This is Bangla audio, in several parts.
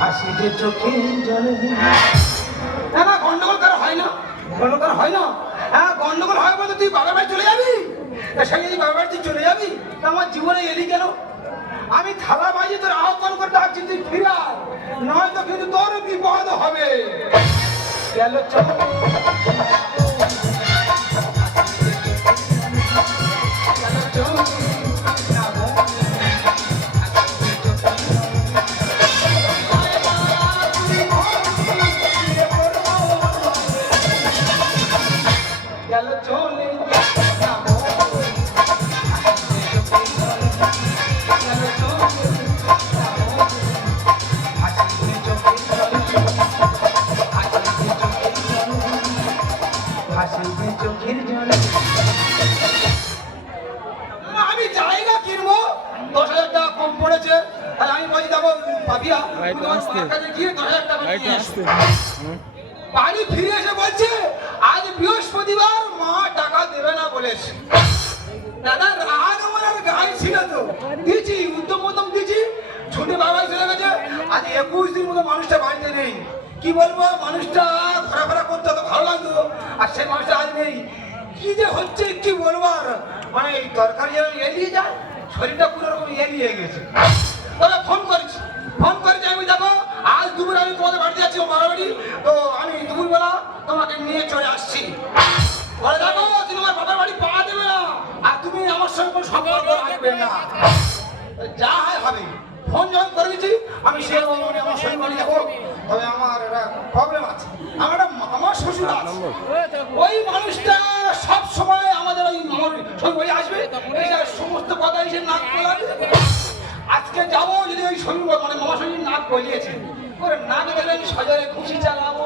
হাসি যে চোখে জলে না না গন্ডগোল করা হয় না, গন্ডগোল হয় না। হ্যাঁ গন্ডগোল হয় বলতে তুই বাবার বাড়ি চলে যাবি, সেই যদি বাবার বাড়ি চলে যাবি তা আমার জীবনে এলি কেন? আমি থালা বাজিয়ে তোর আহ্বান করে ডাকছি তুই ফিরে আয়, নয়তো কিন্তু তোর বিপদ হবে। গেল চল আমি জায়গা কিনবো, 10,000 টাকা কম পড়েছে, তাহলে আমি বলি যাবো পাবিয়া গিয়ে 10,000 টাকা বাড়ি ফিরে এসে বলছে আজ বৃহস্পতিবার মা টাকা দেবে না বলেছে। দাদা রাত আমার আর গায়ে ছিল তো দিয়েছি, উদ্যম মতম দিয়েছি, ছুটে বাবাই চলে গেছে। আজ 21 দিন মতো মানুষটা বাড়িতে নেই। কি বলবো, মানুষটা ঘোরাফেরা করতে তো ভালো লাগতো, আর সেই মানুষটা আজ নেই। কি যে হচ্ছে কি বলবো, আর মানে তরকারি যেন এলিয়ে যায়, শরীরটা পুরো রকম এলিয়ে গেছে। তবে ফোন করেছি আমি, দেখো আজ দুপুর আমি তোমাদের বাড়িতে যাচ্ছি, ও মারা বাড়ি, তো আমি দুপুরবেলা তোমাকে নিয়ে চলে আসছি। বলে দেখো তুমি আমার বাবার বাড়ি পা দেবে না, আর তুমি আমার সঙ্গে কোনো সম্পর্ক রাখবে না, যা হয় হবে। ফোন যখন করে দিচ্ছি আমি সে আমার সঙ্গে বাড়ি যাবো, তবে আমার একটা প্রবলেম আছে। আমার একটা মামা শ্বশুর আছে, ওই মানুষটা সব সময় আমাদের ওই মামার সঙ্গে বাড়ি আসবে, সমস্ত কথা এসে নাক গলাবে। আজকে যাবো, যদি ওই শরীর মানে মামা শরীর নাক গলিয়েছে ওরে নাক গেলে আমি সজরে খুশি চালাবো।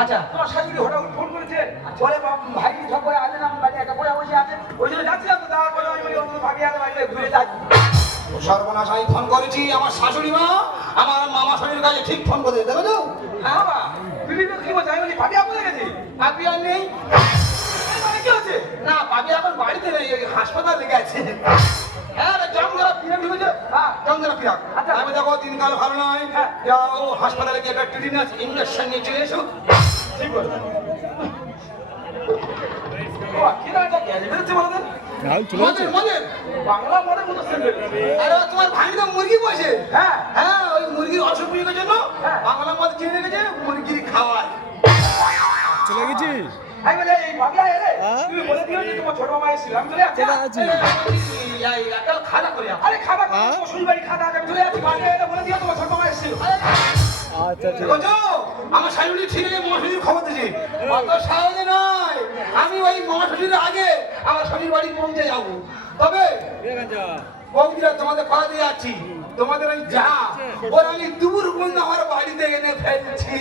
আচ্ছা তোমার শাশুড়ি হঠাৎ ফোন করেছে, বলে ভাই সব করে আসেন আমার বাড়ি একা পড়ে বসে আছে, ওই জন্য যাচ্ছিলাম তো, তারপরে ভাবি আছে বাড়িতে ঘুরে যাচ্ছি। সর্বনাশ, আমি ফোন করেছি আমার শাশুড়ি মা আমার মামা শরীরের কাছে ঠিক ফোন করে দেবে তো। হ্যাঁ বাবা তুই কি বলছিস? আমি বলি ভাবি আপনার গেছি, ভাবি আর নেই। কি হচ্ছে? না ভাবি এখন বাড়িতে নেই, ওই হাসপাতালে গেছে। হ্যাঁ জঙ্গলা ফিরে ঢুকেছে, হ্যাঁ জঙ্গলা ফিরা। আচ্ছা আমি দেখো দিনকাল ভালো নয়, যাও হাসপাতালে গিয়ে একটা টিটিনাস ইঞ্জেকশন নিয়ে চলে এসো। ঠিক বলছো। কি না এটা কি আছে বেরোচ্ছে বলতেন? তোমার ভাইটা মুরগি বসে, হ্যাঁ হ্যাঁ ওই মুরগির অসুখ বিসুখের জন্য বাংলা মদ কিনে রেখেছে, মুরগির খাওয়ায় চলে গেছি। আমি বলে এই ভাবি আরে তুমি বলে দিও যে তোমার ছোট মামা এসেছিল, আমি চলে যাচ্ছি। খাওয়া করে আরে খাওয়া শ্বশুর বাড়ি খাওয়া আমি চলে যাচ্ছি, ভাবি এটা বলে দিও তোমার ছোট মামা এসেছিল। আচ্ছা ঠিক আছে। আমার শাশুড়ি ঠিক আছে, মামা শ্বশুর খবর দিয়েছি, অত সহজে নয়। আমি ওই মামা শ্বশুরের আগে আমার শ্বশুর বাড়ি পৌঁছে যাবো। তবে বৌদিরা তোমাদের কথা দিয়ে যাচ্ছি, তোমাদের ওই যা ওর আমি দুপুর পর্যন্ত আমার বাড়িতে এনে ফেলছি।